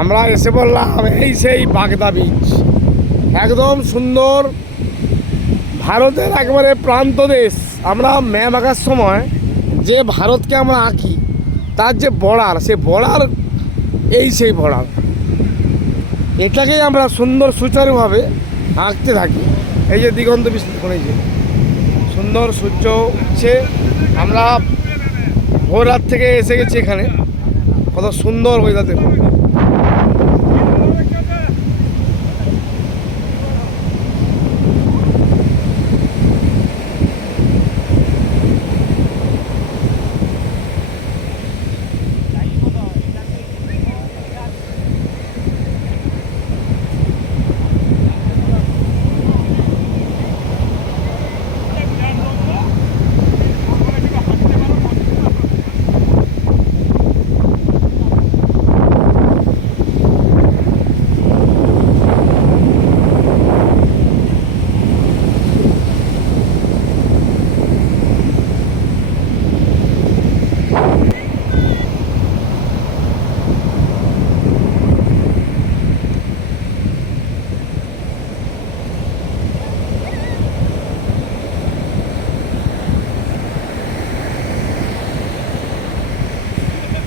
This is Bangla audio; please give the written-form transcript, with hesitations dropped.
আমরা এসে বললাম এই সেই বাগদা বিচ, একদম সুন্দর, ভারতের একবারে প্রান্ত দেশ। আমরা ম্যাপ আঁকার সময় যে ভারতকে আমরা আঁকি, তার যে বর্ডার, সে বর্ডার এই সেই বর্ডার, এটাকেই আমরা সুন্দর সুচারুভাবে আঁকতে থাকি। এই যে দিগন্ত বিশ্লেষণ, এই যে সুন্দর সূর্য উঠছে। আমরা ভোর রাত থেকে এসে গেছি এখানে, কত সুন্দর ওয়েদার দেখুন।